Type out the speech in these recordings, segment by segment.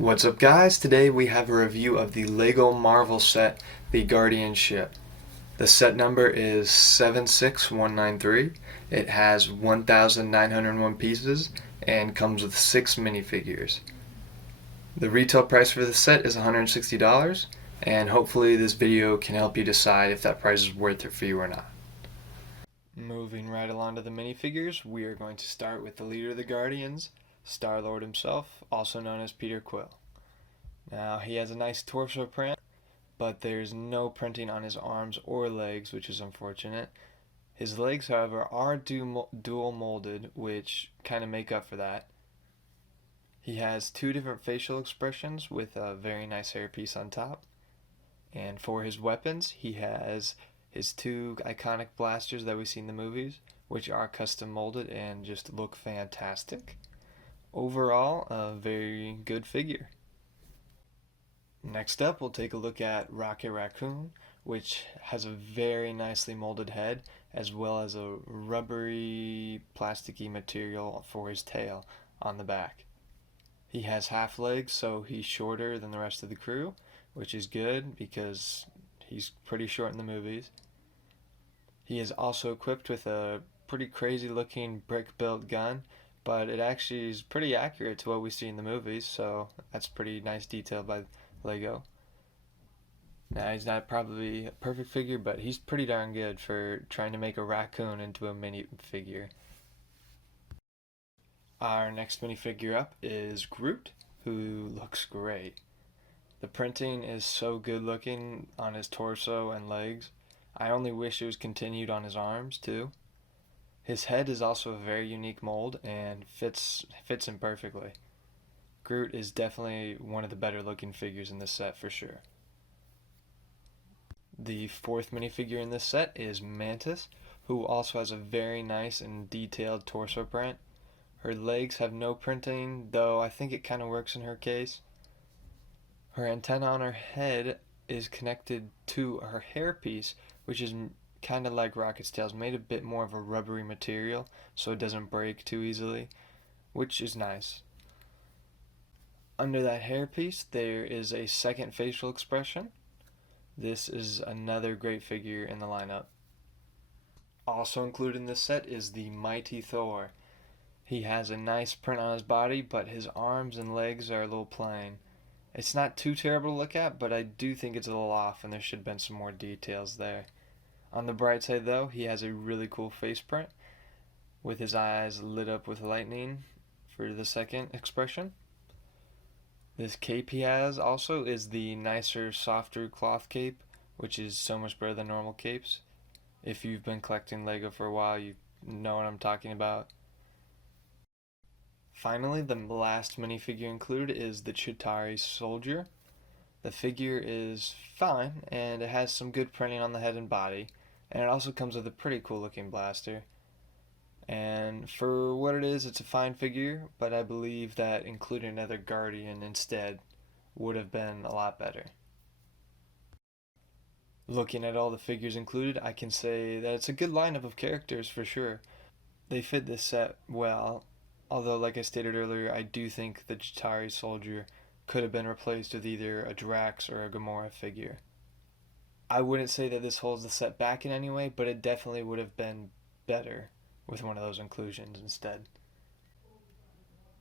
What's up, guys? Today we have a review of the LEGO Marvel set, The Guardian Ship. The set number is 76193. It has 1,901 pieces and comes with 6 minifigures. The retail price for the set is $160, and hopefully this video can help you decide if that price is worth it for you or not. Moving right along to the minifigures, we are going to start with the leader of the Guardians, Star-Lord himself, also known as Peter Quill. Now, he has a nice torso print, but there's no printing on his arms or legs, which is unfortunate. His legs, however, are dual molded, which kind of make up for that. He has 2 different facial expressions with a very nice hairpiece on top. And for his weapons, he has his 2 iconic blasters that we see in the movies, which are custom molded and just look fantastic. Overall, a very good figure. Next up, we'll take a look at Rocket Raccoon, which has a very nicely molded head, as well as a rubbery, plasticky material for his tail on the back. He has half legs, so he's shorter than the rest of the crew, which is good because he's pretty short in the movies. He is also equipped with a pretty crazy looking brick built gun, but it actually is pretty accurate to what we see in the movies, so that's pretty nice detail by Lego. Now, he's not probably a perfect figure, but he's pretty darn good for trying to make a raccoon into a minifigure. Our next minifigure up is Groot, who looks great. The printing is so good looking on his torso and legs. I only wish it was continued on his arms too. His head is also a very unique mold and fits him perfectly. Groot is definitely one of the better looking figures in this set for sure. The 4th minifigure in this set is Mantis, who also has a very nice and detailed torso print. Her legs have no printing, though I think it kind of works in her case. Her antenna on her head is connected to her hairpiece, which is kind of like Rocket's tail, made a bit more of a rubbery material so it doesn't break too easily, which is nice. Under that hairpiece, there is a second facial expression. This is another great figure in the lineup. Also included in this set is the Mighty Thor. He has a nice print on his body, but his arms and legs are a little plain. It's not too terrible to look at, but I do think it's a little off and there should have been some more details there. On the bright side though, he has a really cool face print with his eyes lit up with lightning for the second expression. This cape he has also is the nicer, softer cloth cape, which is so much better than normal capes. If you've been collecting Lego for a while, you know what I'm talking about. Finally, the last minifigure included is the Chitauri Soldier. The figure is fine, and it has some good printing on the head and body, and it also comes with a pretty cool looking blaster. And for what it is, it's a fine figure, but I believe that including another Guardian instead would have been a lot better. Looking at all the figures included, I can say that it's a good lineup of characters for sure. They fit this set well, although like I stated earlier, I do think the Chitauri Soldier could have been replaced with either a Drax or a Gamora figure. I wouldn't say that this holds the set back in any way, but it definitely would have been better with one of those inclusions instead.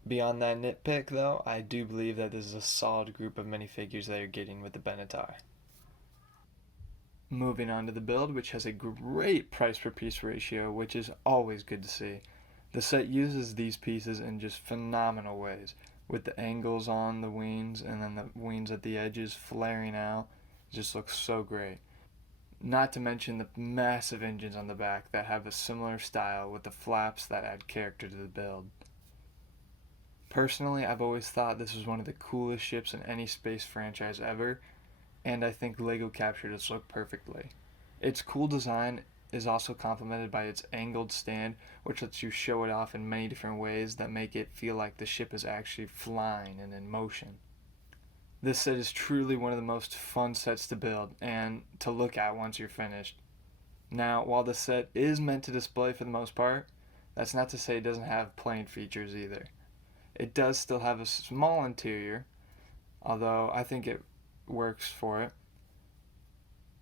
Beyond that nitpick though, I do believe that this is a solid group of minifigures that you're getting with the Benetar. Moving on to the build, which has a great price per piece ratio, which is always good to see. The set uses these pieces in just phenomenal ways, with the angles on the wings and then the wings at the edges flaring out. It just looks so great. Not to mention the massive engines on the back that have a similar style with the flaps that add character to the build. Personally, I've always thought this was one of the coolest ships in any space franchise ever, and I think LEGO captured its look perfectly. Its cool design is also complemented by its angled stand, which lets you show it off in many different ways that make it feel like the ship is actually flying and in motion. This set is truly one of the most fun sets to build and to look at once you're finished. Now, while the set is meant to display for the most part, that's not to say it doesn't have plain features either. It does still have a small interior, although I think it works for it.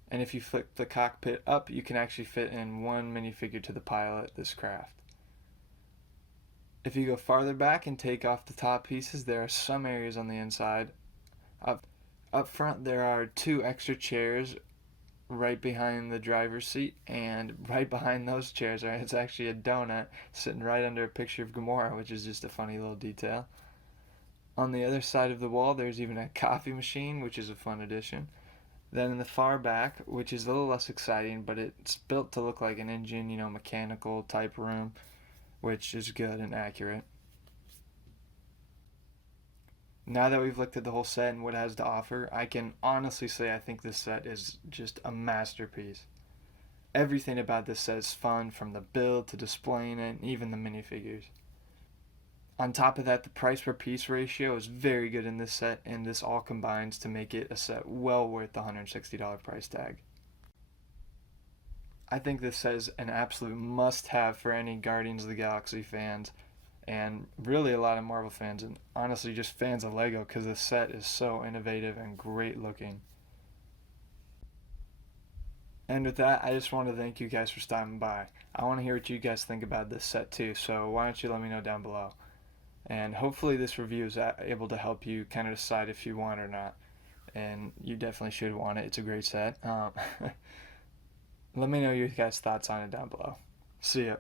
And if you flip the cockpit up, you can actually fit in one minifigure to the pilot this craft. If you go farther back and take off the top pieces, there are some areas on the inside. Up front, there are two extra chairs right behind the driver's seat, and right behind those chairs it's actually a donut sitting right under a picture of Gamora, which is just a funny little detail. On the other side of the wall, there's even a coffee machine, which is a fun addition. Then in the far back, which is a little less exciting, but it's built to look like an engine, mechanical type room, which is good and accurate. Now that we've looked at the whole set and what it has to offer, I can honestly say I think this set is just a masterpiece. Everything about this set is fun, from the build to displaying it, and even the minifigures. On top of that, the price per piece ratio is very good in this set, and this all combines to make it a set well worth the $160 price tag. I think this set is an absolute must have for any Guardians of the Galaxy fans, and really a lot of Marvel fans, and honestly just fans of Lego, because this set is so innovative and great looking. And with that, I just want to thank you guys for stopping by. I want to hear what you guys think about this set too, so why don't you let me know down below. And hopefully this review is able to help you kind of decide if you want it or not. And you definitely should want it. It's a great set. Let me know your guys' thoughts on it down below. See ya.